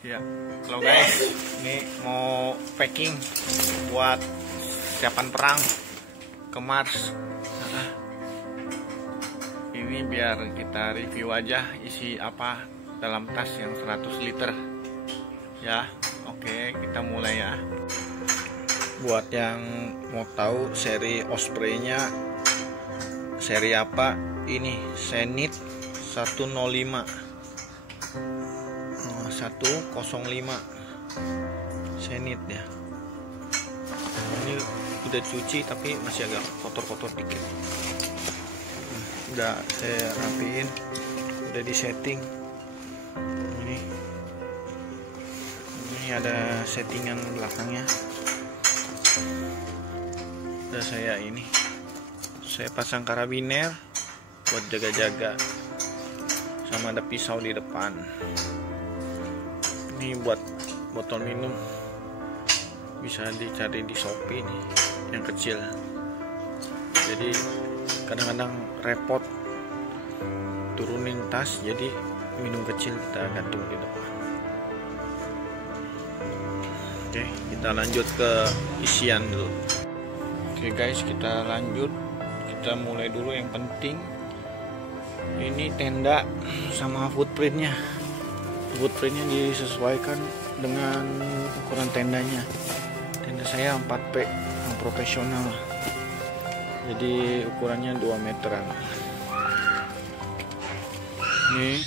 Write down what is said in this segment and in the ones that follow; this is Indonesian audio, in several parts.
Ya, halo guys, ini mau packing buat siapan perang ke Mars. Ini biar kita review aja isi apa dalam tas yang 100 liter. Ya, oke, kita mulai ya. Buat yang mau tahu seri Osprey-nya seri apa, ini Zenith 105 Zenith ya. Ini udah cuci tapi masih agak kotor-kotor dikit. Udah saya rapiin, udah di setting. Ini ada settingan belakangnya. Udah saya pasang karabiner buat jaga-jaga, sama ada pisau di depan. Ini buat botol minum, bisa dicari di Shopee nih, yang kecil. Jadi kadang-kadang repot turunin tas, jadi minum kecil kita gantung di depan. Oke, kita lanjut ke isian dulu. Oke guys, kita lanjut. Kita mulai dulu yang penting. Ini tenda sama footprintnya. Footprintnya disesuaikan dengan ukuran tendanya. Tenda saya 4P yang profesional, jadi ukurannya 2 meteran. Ini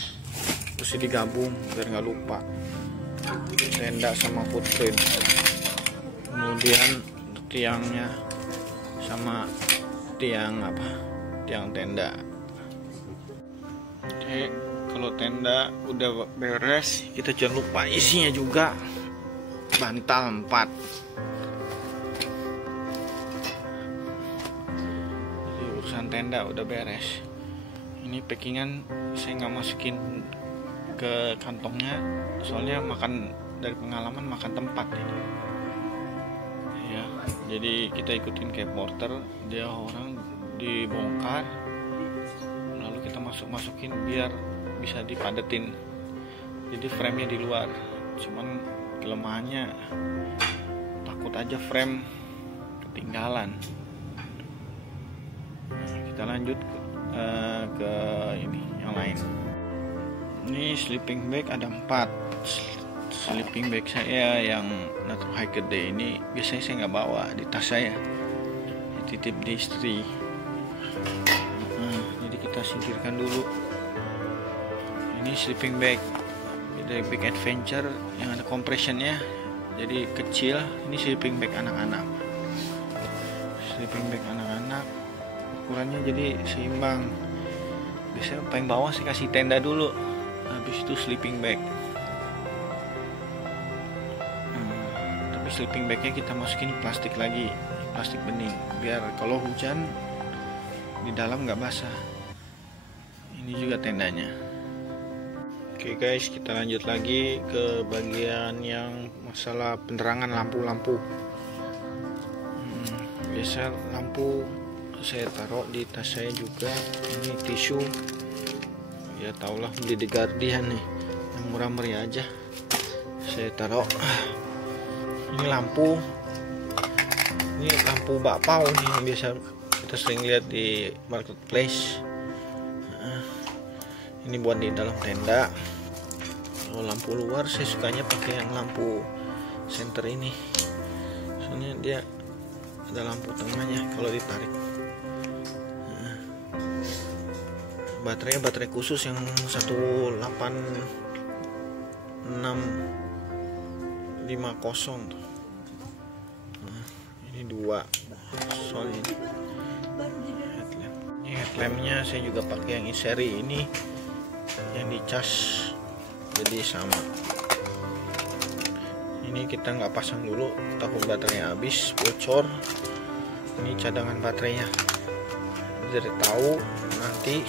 mesti digabung biar nggak lupa, tenda sama footprint. Kemudian tiangnya sama tiang tenda. Oke, kalau tenda udah beres, kita jangan lupa isinya juga. Bantal 4. Jadi urusan tenda udah beres. Ini packingan saya nggak masukin ke kantongnya, soalnya dari pengalaman makan tempat ini. Ya, jadi kita ikutin kayak porter, dia orang dibongkar, lalu kita masukin biar bisa dipadetin. Jadi frame-nya di luar. Cuman kelemahannya takut aja frame ketinggalan. Nah, kita lanjut ke ini yang lain. Ini sleeping bag ada 4. Sleeping bag saya yang Natural High gede ini biasanya saya nggak bawa di tas saya, dititip di istri. Jadi kita singkirkan dulu. Ini sleeping bag dari Big Adventure yang ada compressionnya, jadi kecil. Ini sleeping bag anak-anak. Sleeping bag anak-anak ukurannya jadi seimbang. Biasanya paling bawah sih kasih tenda dulu, habis itu sleeping bag. Tapi sleeping bagnya kita masukin plastik lagi, plastik bening, biar kalau hujan di dalam nggak basah. Ini juga tendanya. Oke guys, kita lanjut lagi ke bagian yang masalah penerangan lampu-lampu. Biasa lampu saya taruh di tas saya juga. Ini tisu, ya taulah, beli di Guardian nih, yang murah meriah aja. Saya taruh. Ini lampu bakpao nih, yang biasa kita sering lihat di marketplace. Ini buat di dalam tenda. Kalau lampu luar saya sukanya pakai yang lampu center ini, soalnya dia ada lampu tengahnya kalau ditarik. Baterai khusus yang 18650 tuh. Ini 2 soalnya. Ini headlampnya saya juga pakai yang seri ini, yang dicas jadi sama. Ini kita nggak pasang dulu, takut baterainya habis, bocor. Ini cadangan baterainya, jadi tahu nanti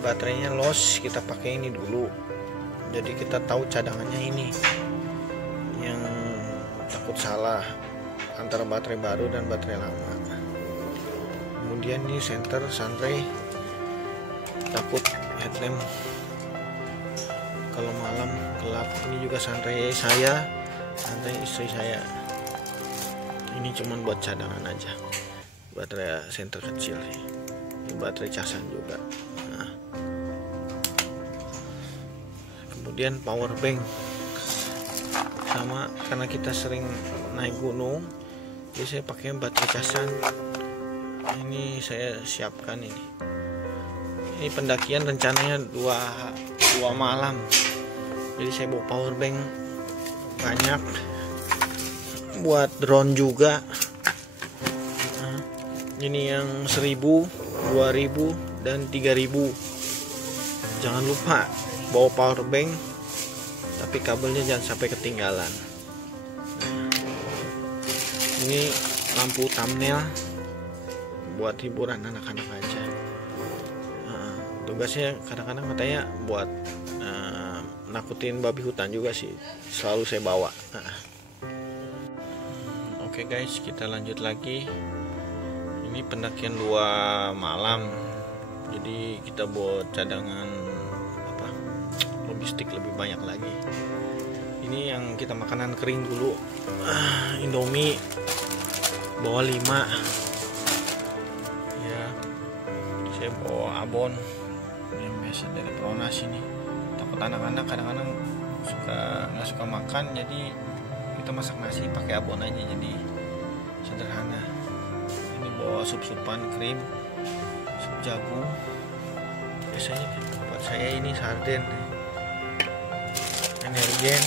baterainya loss, kita pakai ini dulu. Jadi kita tahu cadangannya ini, yang takut salah antara baterai baru dan baterai lama. Kemudian ini sunray, takut headlamp kalau malam gelap. Ini juga santai saya, santai istri saya. Ini cuman buat cadangan aja, baterai senter kecil sih. Ini baterai casan juga. Nah, kemudian power bank sama, karena kita sering naik gunung jadi saya pakai baterai casan. Ini saya siapkan ini pendakian rencananya dua malam, jadi saya bawa power bank banyak buat drone juga. Nah, ini yang 1000, 2000 dan 3000. Jangan lupa bawa power bank, tapi kabelnya jangan sampai ketinggalan. Ini lampu thumbnail buat hiburan anak-anak aja. Tugasnya kadang-kadang katanya buat nakutin babi hutan juga sih, selalu saya bawa. Oke guys, kita lanjut lagi. Ini pendakian 2 malam, jadi kita bawa cadangan logistik lebih banyak lagi. Ini yang kita makanan kering dulu, Indomie bawa 5 ya. Saya bawa abon yang biasa dari Pronas ini. Takut anak-anak kadang-kadang nggak suka makan, jadi kita masak nasi pakai abon aja, jadi sederhana. Ini bawa sup-supan krim, sup jagung. Biasanya buat saya ini sarden, energen,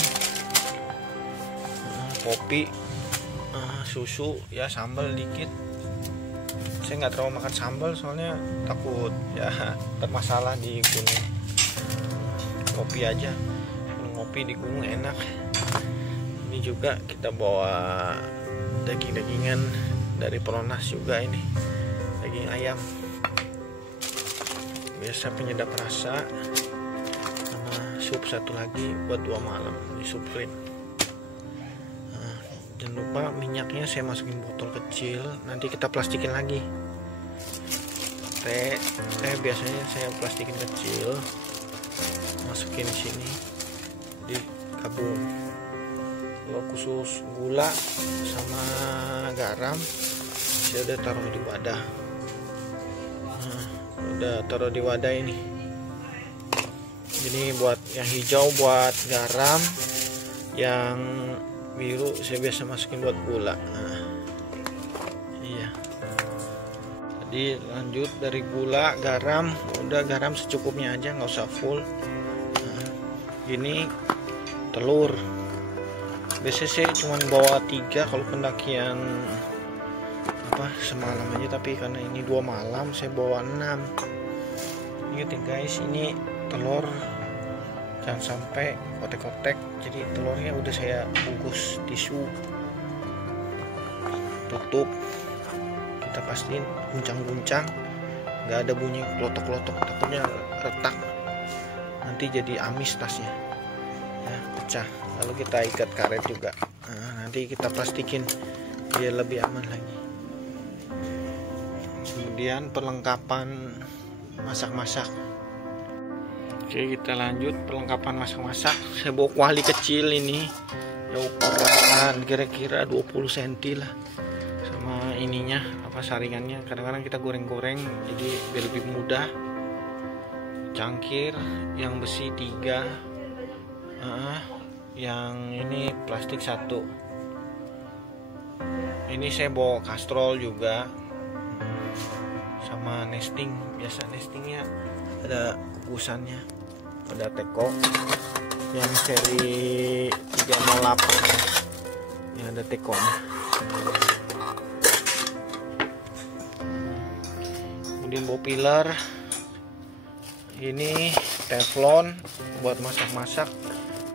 kopi, susu, ya sambal dikit. Saya nggak terlalu makan sambal soalnya takut ya bermasalah di gunung. Kopi aja, ngopi di gunung enak. Ini juga kita bawa daging-dagingan dari Pronas juga, ini daging ayam biasa penyedap rasa, sama sup satu lagi buat 2 malam, ini sup krim. Jangan lupa minyaknya saya masukin botol kecil, nanti kita plastikin lagi. Teh biasanya saya plastikin kecil, masukin di sini di kabung. Kalau khusus gula sama garam saya udah taruh di wadah. Udah taruh di wadah ini. Ini buat yang hijau buat garam, yang biru saya biasa masukin buat gula. Iya. Jadi lanjut dari gula, garam, udah garam secukupnya aja, nggak usah full. Ini telur. Biasanya saya cuma bawa 3 kalau pendakian semalam aja, tapi karena ini 2 malam saya bawa 6. Ingat guys, ini telur jangan sampai kotek-kotek, jadi telurnya udah saya bungkus tisu, tutup, kita pastiin guncang-guncang, nggak ada bunyi klotok-klotok, takutnya retak nanti jadi amis tasnya ya, pecah. Lalu kita ikat karet juga. Nanti kita plastikin biar lebih aman lagi. Kemudian perlengkapan masak-masak. Oke, kita lanjut perlengkapan masak-masak. Saya bawa kuali kecil ini, ya ukuran kira-kira 20 cm lah, sama ininya saringannya. Kadang-kadang kita goreng-goreng jadi biar lebih mudah. Cangkir yang besi 3, yang ini plastik 1. Ini saya bawa kastrol juga, sama nesting. Biasa nestingnya ada kukusannya, ada teko yang seri 308 yang ada tekonya. Kemudian bawa pilar, ini teflon buat masak-masak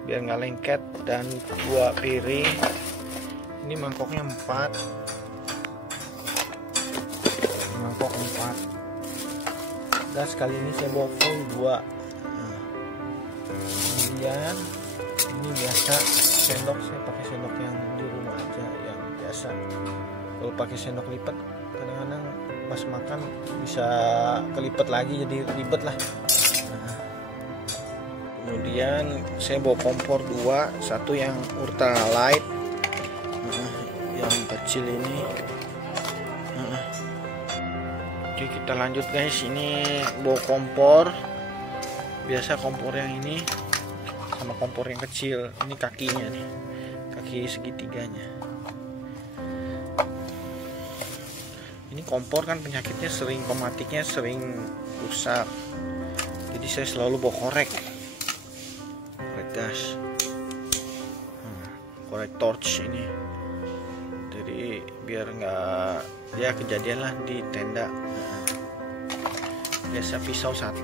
biar nggak lengket, dan 2 piring. Ini mangkoknya 4, mangkok 4. Gas kali ini saya bawa full 2. Kemudian ini biasa sendok, saya pakai sendok yang di rumah aja, yang biasa. Kalau pakai sendok lipat kadang-kadang pas makan bisa kelipet lagi, jadi ribet lah. Kemudian saya bawa kompor 2, satu yang ultralight, yang kecil ini. Oke, kita lanjut guys. Ini bawa kompor biasa, kompor yang ini sama kompor yang kecil. Ini kakinya nih, kaki segitiganya. Ini kompor kan penyakitnya sering, pematiknya sering rusak, jadi saya selalu bawa korek gas, korek torch ini, jadi biar nggak ya kejadian lah di tenda. Biasa pisau 1,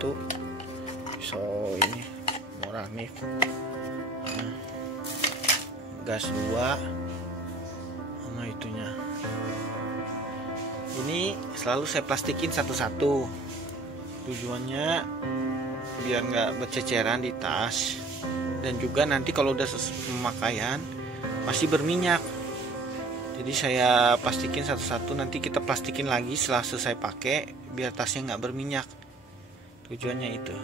pisau ini moramik, gas 2 sama itunya. Ini selalu saya plastikin satu-satu, tujuannya biar nggak berceceran di tas, dan juga nanti kalau udah pemakaian pasti berminyak. Jadi saya plastikin satu-satu, nanti kita plastikin lagi setelah selesai pakai biar tasnya nggak berminyak. Tujuannya itu.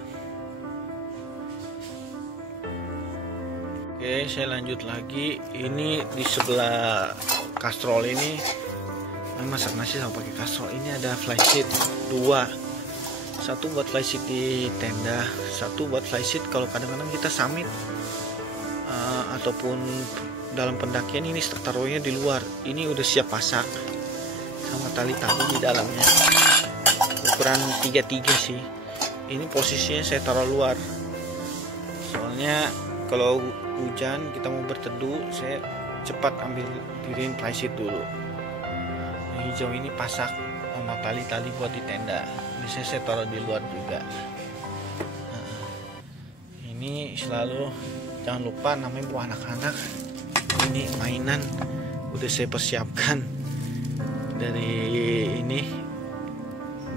Oke, saya lanjut lagi. Ini di sebelah kastrol ini masak nasi sama pakai kastrol. Ini ada flysheet 2, satu buat flysheet di tenda, satu buat flysheet kalau kadang-kadang kita summit ataupun dalam pendakian. Ini taruhnya di luar. Ini udah siap pasak sama tali-tali di dalamnya, ukuran 33 sih. Ini posisinya saya taruh luar, soalnya kalau hujan kita mau berteduh, saya cepat ambil piring flysheet dulu. Hijau ini pasak sama tali-tali buat di tenda. Biasanya saya taruh di luar juga. Ini selalu jangan lupa, namanya buah anak-anak. Ini mainan udah saya persiapkan dari ini,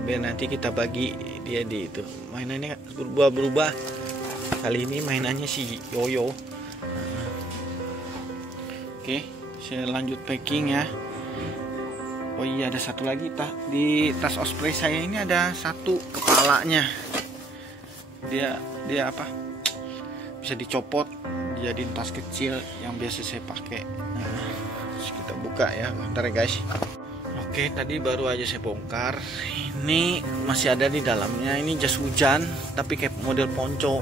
biar nanti kita bagi dia di itu. Mainannya berubah-berubah. Kali ini mainannya si yoyo. Oke, saya lanjut packing ya. Oh iya, ada satu lagi di tas osprey saya ini ada satu kepalanya. Dia apa? Bisa dicopot jadi tas kecil yang biasa saya pakai. Nah, kita buka ya, bentar ya guys. Oke, tadi baru aja saya bongkar. Ini masih ada di dalamnya. Ini jas hujan tapi kayak model ponco.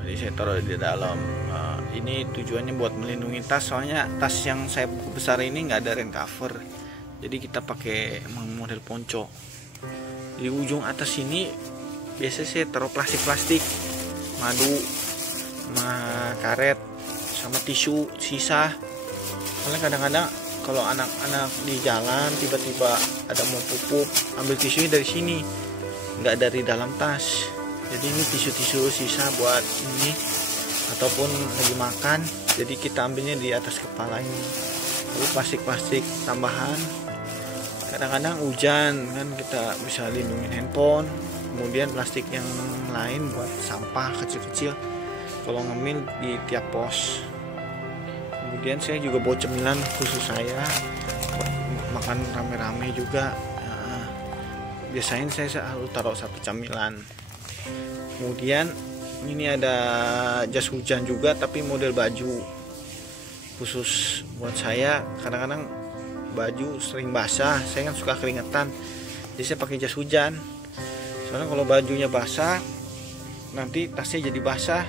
Jadi saya taruh di dalam. Ini tujuannya buat melindungi tas, soalnya tas yang saya besar ini nggak ada rain cover. Jadi kita pakai model ponco. Di ujung atas ini biasanya saya taruh plastik-plastik, madu, sama karet, sama tisu sisa. Soalnya kadang-kadang kalau anak-anak di jalan tiba-tiba ada mau pupuk, ambil tisunya dari sini, nggak dari dalam tas. Jadi ini tisu-tisu sisa buat ini, ataupun lagi makan, jadi kita ambilnya di atas kepala ini. Lalu plastik-plastik tambahan. Kadang-kadang hujan kan, kita bisa lindungi handphone. Kemudian plastik yang lain buat sampah kecil-kecil kalau ngemil di tiap pos. Kemudian saya juga bawa cemilan khusus saya buat makan rame-rame juga. Biasanya saya selalu taruh satu camilan. Kemudian ini ada jas hujan juga tapi model baju khusus buat saya. Kadang-kadang baju sering basah, saya kan suka keringetan, jadi saya pakai jas hujan. Soalnya kalau bajunya basah nanti tasnya jadi basah.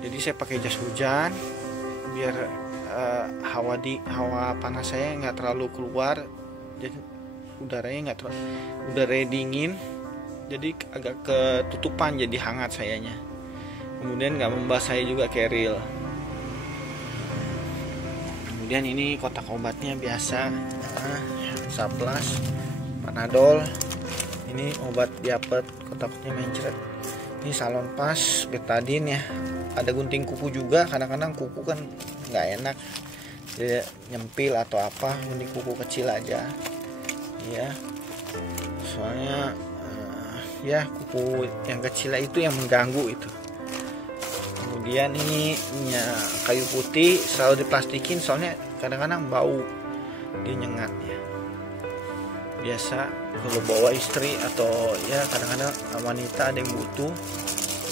Jadi saya pakai jas hujan biar hawa panas saya nggak terlalu keluar, jadi udaranya dingin, jadi agak ketutupan, jadi hangat sayanya. Kemudian nggak membasahi juga keril. Kemudian ini kotak obatnya biasa, Saplas, Panadol. Ini obat diapet, kotaknya mencret. Ini salon pas, betadine ya. Ada gunting kuku juga, kadang-kadang kuku kan nggak enak, dia nyempil atau apa, gunting kuku kecil aja. Ya, soalnya ya kuku yang kecil itu yang mengganggu itu. Kemudian ini kayu putih selalu diplastikin, soalnya kadang-kadang bau, dia nyengat ya. biasa kalau bawa istri atau ya kadang-kadang wanita ada yang butuh,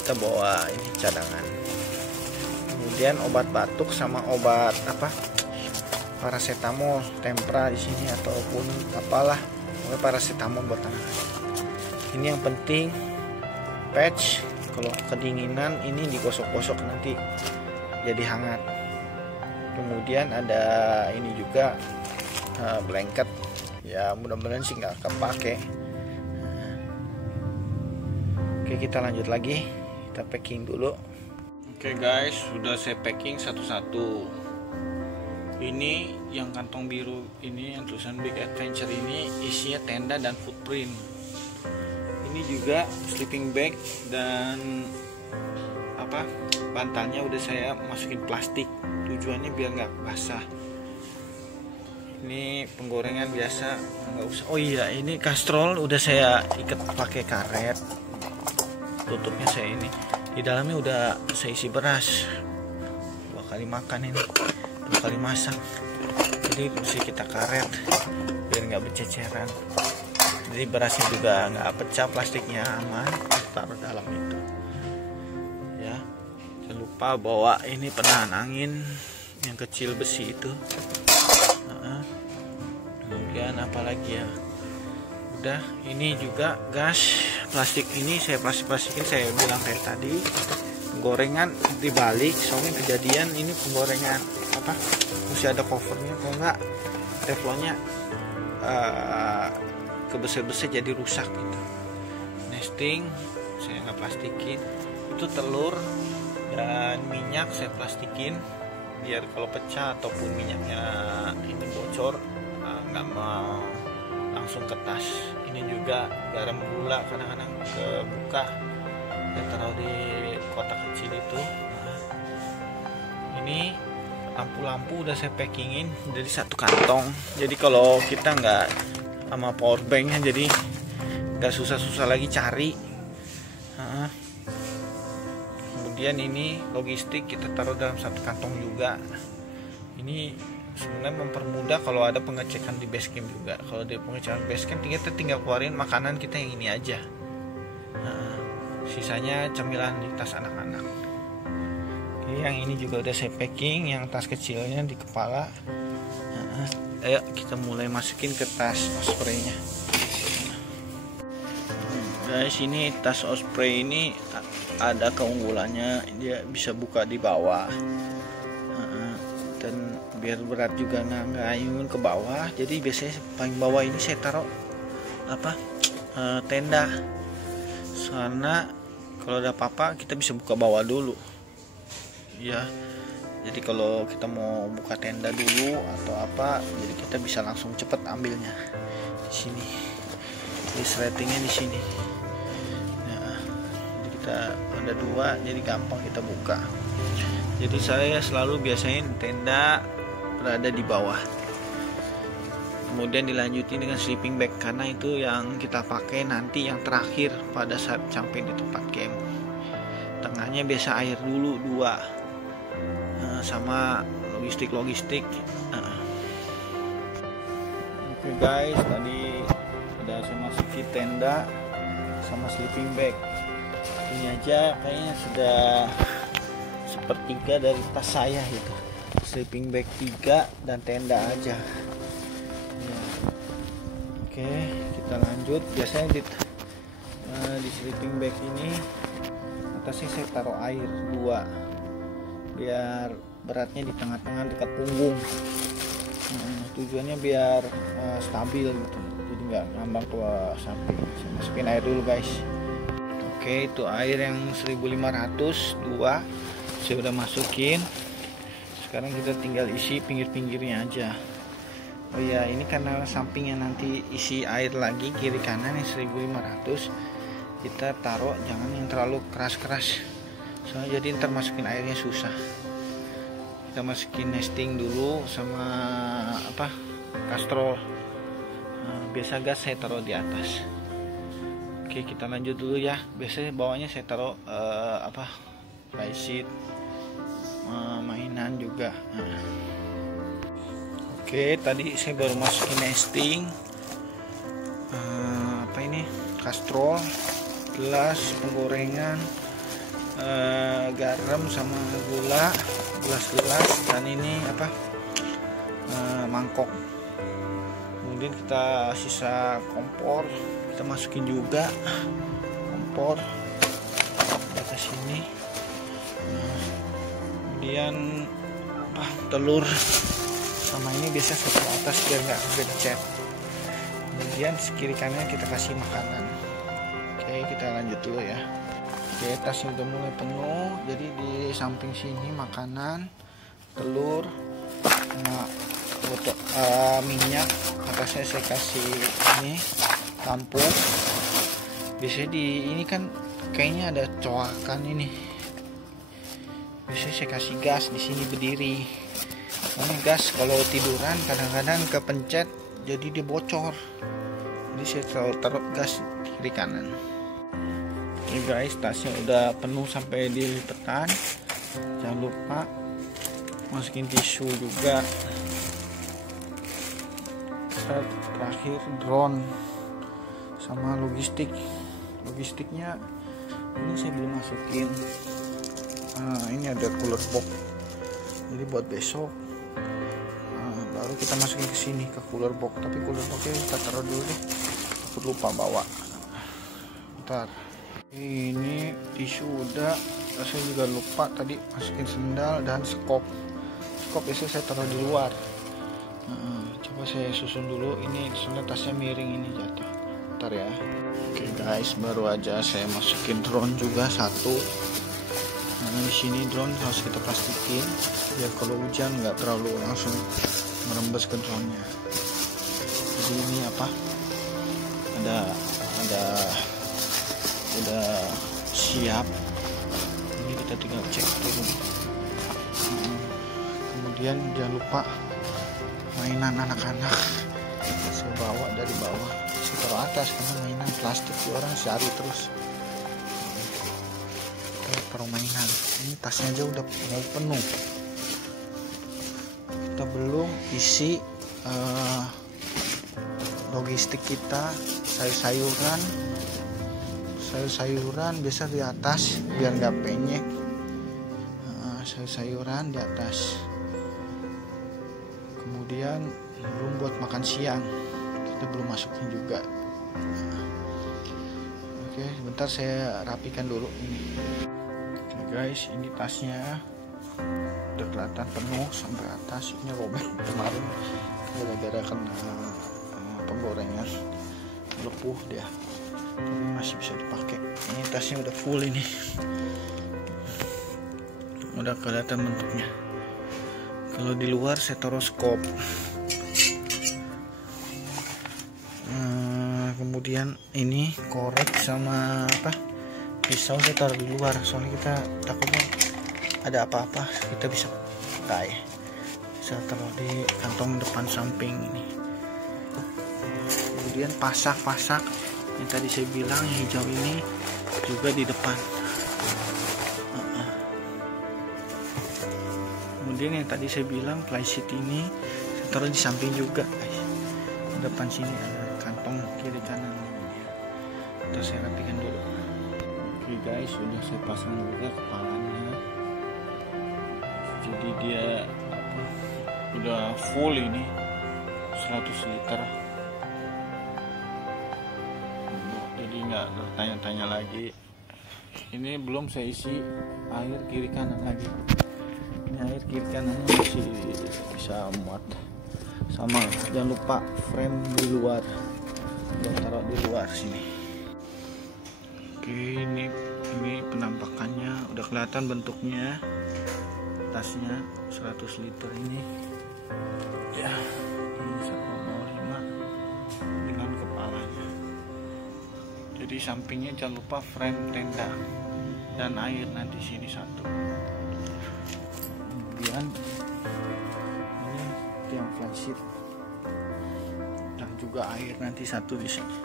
kita bawa ini cadangan. Kemudian obat batuk sama obat paracetamol, tempra di sini ataupun apalah, pokoknya paracetamol buat anak-anak. Ini yang penting patch, kalau kedinginan ini digosok-gosok nanti jadi hangat. Kemudian ada ini juga blanket, ya mudah-mudahan sih nggak kepake. Oke, kita lanjut lagi, kita packing dulu. Oke guys, sudah saya packing satu-satu. Ini yang kantong biru ini, yang tulisan Big Adventure ini isinya tenda dan footprint. Ini juga sleeping bag dan bantalnya udah saya masukin plastik, tujuannya biar nggak basah. Ini penggorengan biasa, nggak usah. Oh iya, ini kastrol udah saya ikat pakai karet, tutupnya saya ini, di dalamnya udah saya isi beras, 2 kali makan ini, 2 kali masak, jadi mesti kita karet biar nggak berceceran. Jadi berasnya juga nggak pecah, plastiknya aman, taruh dalam itu. Ya, jangan lupa bawa ini penahan angin yang kecil besi itu. Kemudian apalagi ya, udah. Ini juga gas plastik, ini saya plastikin, saya bilang kayak tadi, gorengan dibalik, soalnya kejadian ini penggorengan mesti ada covernya, kalau enggak teflonnya kebeser-beser jadi rusak gitu. Nesting saya nggak plastikin, itu telur dan minyak saya plastikin biar kalau pecah ataupun minyaknya ini bocor nggak mau langsung ke tas. Ini juga garam gula kadang-kadang kebuka, saya taruh di kotak kecil itu. Ini lampu-lampu udah saya packingin dari satu kantong, jadi kalau kita nggak sama power banknya jadi nggak susah-susah lagi cari. Kemudian ini logistik kita taruh dalam satu kantong juga. Ini sebenarnya mempermudah kalau ada pengecekan di base camp juga. Kalau di pengecekan base camp kita tinggal keluarin makanan kita yang ini aja, sisanya cemilan di tas anak-anak. Oke, yang ini juga udah saya packing, yang tas kecilnya di kepala. Ayo kita mulai masukin ke tas osprey-nya. Guys, ini tas osprey ini ada keunggulannya, dia bisa buka di bawah, dan biar berat juga nggak ayun ke bawah. Jadi biasanya paling bawah ini saya taruh tenda, karena kalau ada apa-apa kita bisa buka bawah dulu ya. Jadi kalau kita mau buka tenda dulu atau apa, jadi kita bisa langsung cepet ambilnya di sini. Resletingnya di sini. Ya, jadi kita ada 2, jadi gampang kita buka. Jadi saya selalu biasain tenda berada di bawah. Kemudian dilanjutin dengan sleeping bag, karena itu yang kita pakai nanti yang terakhir pada saat sampai di tempat camp. Tengahnya biasa air dulu 2. Sama logistik. Oke guys, tadi udah saya masukin tenda sama sleeping bag. Ini aja kayaknya sudah sepertiga dari tas saya itu. Sleeping bag 3 dan tenda aja ya. Oke, kita lanjut. Biasanya di sleeping bag ini atasnya saya taruh air 2 biar beratnya di tengah-tengah dekat punggung. Tujuannya biar stabil gitu, jadi nggak ngambang ke samping. Saya masukin air dulu guys. Oke, itu air yang 1500 2 saya udah masukin. Sekarang kita tinggal isi pinggir-pinggirnya aja. Oh ya, ini karena sampingnya nanti isi air lagi, kiri kanan yang 1500 kita taruh jangan yang terlalu keras-keras, soalnya jadi ntar masukin airnya susah. Kita masukin nesting dulu sama kastrol. Biasa gas saya taruh di atas. Oke, kita lanjut dulu ya. Biasanya bawahnya saya taruh flysheet, mainan juga. Oke, tadi saya baru masukin nesting. apa ini, kastrol, gelas penggorengan, garam sama gula, gelas-gelas, dan ini apa, mangkok. Kemudian kita sisa kompor kita masukin juga, kompor di atas sini. Kemudian telur sama ini biasa satu atas biar nggak becet. Kemudian kiri kanan kita kasih makanan. Oke, kita lanjut dulu ya. Oke, tasnya udah mulai penuh, jadi di samping sini makanan, telur, minyak. Atasnya saya kasih ini lampu. Biasanya di ini kan kayaknya ada coakan ini. Biasanya saya kasih gas di sini berdiri. Karena gas kalau tiduran kadang-kadang kepencet jadi dia bocor. Jadi saya selalu taruh gas di kiri kanan. Oke guys, tasnya udah penuh sampai di lipetan. Jangan lupa masukin tisu juga. Terakhir drone sama logistiknya ini saya belum masukin. Ini ada cooler box, jadi buat besok baru kita masukin ke sini ke cooler box. Tapi cooler boxnya kita taruh dulu deh, aku lupa bawa. Bentar, ini tisu udah, saya juga lupa tadi masukin sendal dan skop biasanya saya taruh di luar. Coba saya susun dulu, ini soalnya tasnya miring, ini jatuh. Bentar ya. Oke guys, baru aja saya masukin drone juga satu. Nah, di sini drone harus kita pastikan biar kalau hujan nggak terlalu langsung merembes ke drone-nya. Jadi ini apa? Udah siap. Ini kita tinggal cek dulu. Kemudian jangan lupa mainan anak-anak saya bawa dari bawah, saya taruh atas karena mainan plastik orang cari terus. Kita taruh mainan. Ini tasnya aja udah mau penuh, kita belum isi logistik kita. Sayur-sayuran biasa di atas biar nggak penyek. Sayur-sayuran di atas. Kemudian belum buat makan siang, kita belum masukin juga. Oke, sebentar saya rapikan dulu ini. Oke guys, ini tasnya udah kelihatan penuh sampai atas. Ini robek kemarin gara-gara kena penggorengan, lepuh dia, tapi masih bisa dipakai. Ini tasnya udah full, ini udah kelihatan bentuknya. Kalau di luar saya taruh skop. Kemudian ini korek sama pisau saya taruh di luar, soalnya kita takutnya ada apa-apa kita bisa pakai. Saya taruh di kantong depan samping ini. Kemudian pasak yang tadi saya bilang yang hijau ini juga di depan. Kemudian yang tadi saya bilang plyseat ini saya taruh di samping juga guys. Depan sini ada kantong kiri kanan. Terus saya rapikan dulu. Oke guys, sudah saya pasang juga kepalanya. Jadi dia udah full ini 100 liter. Jadi nggak bertanya-tanya lagi. Ini belum saya isi air kiri kanan lagi. Ini air kiri kanannya masih bisa muat. Sama jangan lupa frame di luar, jangan taruh di luar sini. Oke, ini penampakannya udah kelihatan bentuknya. Tasnya 100 liter ini ya, ini 105 dengan kepalanya. Jadi sampingnya jangan lupa frame tenda dan air nanti sini satu. Kemudian ini tiang flagship dan juga air nanti satu di sini.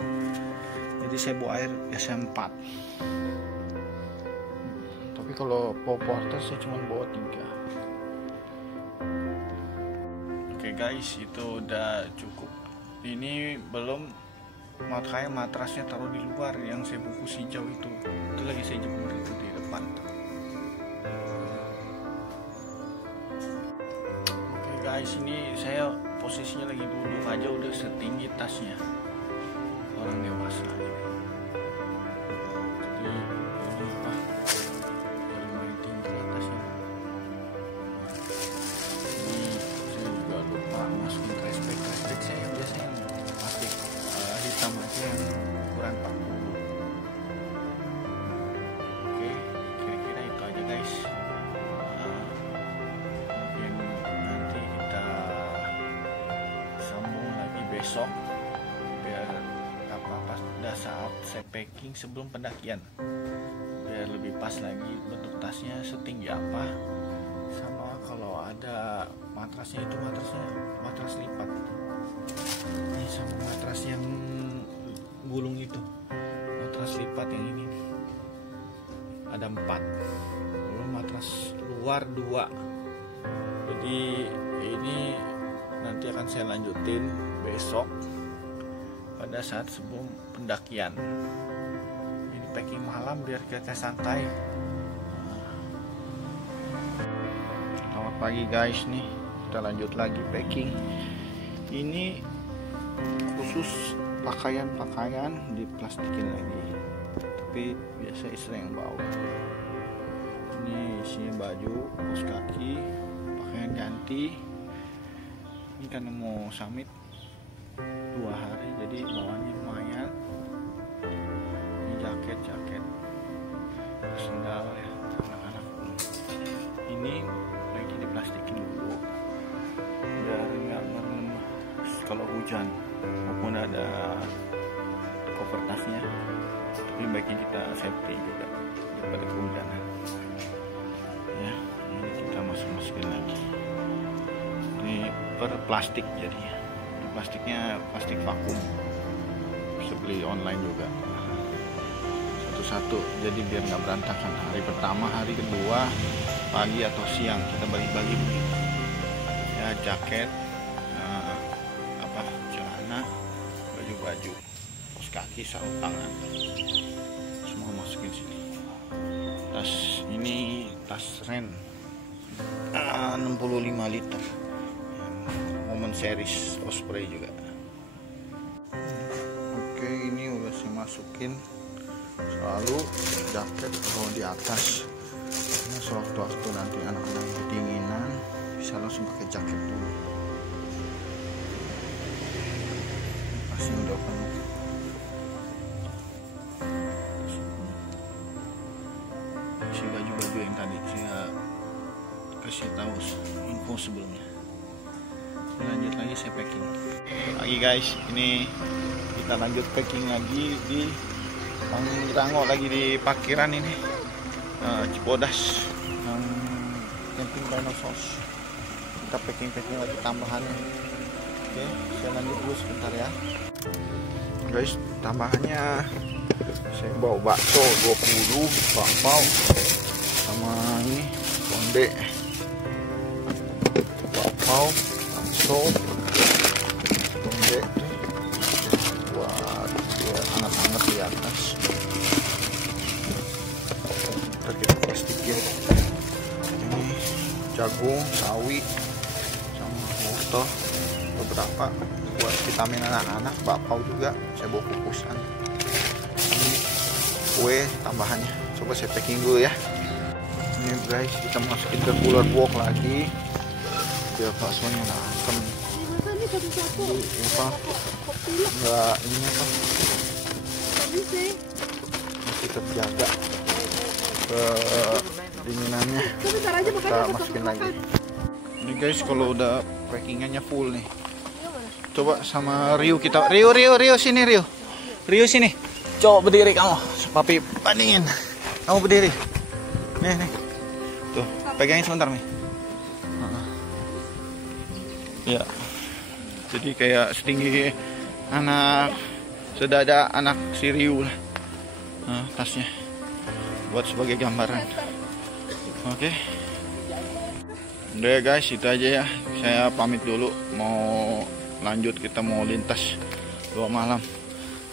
Jadi saya bawa air biasa 4. Tapi kalau bawa porter saya cuma bawa 3. Oke guys, itu udah cukup. Ini belum makanya matrasnya taruh di luar, yang saya bungkus hijau itu lagi saya jemur itu di depan. Oke guys, ini saya posisinya lagi duduk aja udah setinggi tasnya orang dewasa. Jadi ini apa, lumayan tinggi atasnya. Ini saya juga lupa masukin respek saya biasanya plastik hitam aja yang ukuran 40. Oke, kira-kira itu aja guys. Mungkin nanti kita sambung lagi besok biar pada saat saya packing sebelum pendakian, biar lebih pas lagi bentuk tasnya setinggi apa, sama kalau ada matrasnya itu matras lipat. Ini sama matras yang gulung itu, matras lipat yang ini nih. Ada 4, belum matras luar 2. Jadi ini nanti akan saya lanjutin besok pada saat sebelum pendakian. Ini packing malam biar kita santai. Selamat pagi guys, nih kita lanjut lagi packing. Ini khusus pakaian diplastikin lagi, tapi biasa istri yang bawa. Ini isinya baju, kaos kaki, pakaian ganti. Ini karena mau summit 2 hari, jadi bawahnya lumayan. Ini jaket, sendal ya anak-anak. Ini lagi diplastikin dulu biar nggak merendam kalau hujan, maupun ada cover tasnya, tapi baiknya kita safety juga daripada kehujanan ya. Ini kita masukin lagi, ini per plastik jadinya. Ini plastiknya plastik vakum, bisa beli online juga satu-satu, jadi biar nggak berantakan. Hari pertama, hari kedua, pagi atau siang kita bagi-bagi begitu ya. Jaket, celana, baju, kaos kaki, sarung tangan, semua masukin sini. Tas ini tas Ren 65 liter yang Moment Series Osprey juga. Oke, ini udah saya masukin. Selalu jaket kalau di atas, karena sewaktu-waktu nanti anak-anak kedinginan bisa langsung pakai jaket dulu. Pasti udah penuh. Isi baju-baju yang tadi saya kasih tahu info sebelumnya. Lanjut lagi saya packing lagi guys. Ini kita lanjut packing lagi di Pangrango, lagi di parkiran ini Cibodas, camping dinosaurus. Kita packing lagi tambahannya. Oke, saya lanjut dulu sebentar ya guys. Tambahannya saya bawa bakso 20, bakpao, sama ini konde, bakpao, bakso, konde buat ya hangat-hangat di atas. Kita plastikin ini jagung, sawi, sama wortel beberapa buat vitamin anak-anak. Bakpao juga saya bawa kukusan. Ini kue tambahannya, coba saya packing dulu ya. Ini guys, kita masukin ke cooler box lagi biar baksonya asem. Ini apa? Enggak, ini apa? Masih terjaga ke dinginannya. Kita masukin lagi. Ini guys, kalau udah packingannya full nih, coba sama Rio kita. Rio sini, Rio sini. Coba berdiri kamu, papi bandingin. Kamu berdiri. Nih. Tuh, pegangin sebentar nih. Ya. Jadi kayak setinggi anak sedada anak si Rio lah. Tasnya buat sebagai gambaran. Oke. Udah guys, itu aja ya. Saya pamit dulu, mau lanjut, kita mau lintas 2 malam.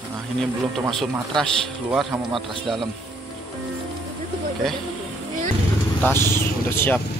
Nah, ini belum termasuk matras luar sama matras dalam. Oke, tas sudah siap.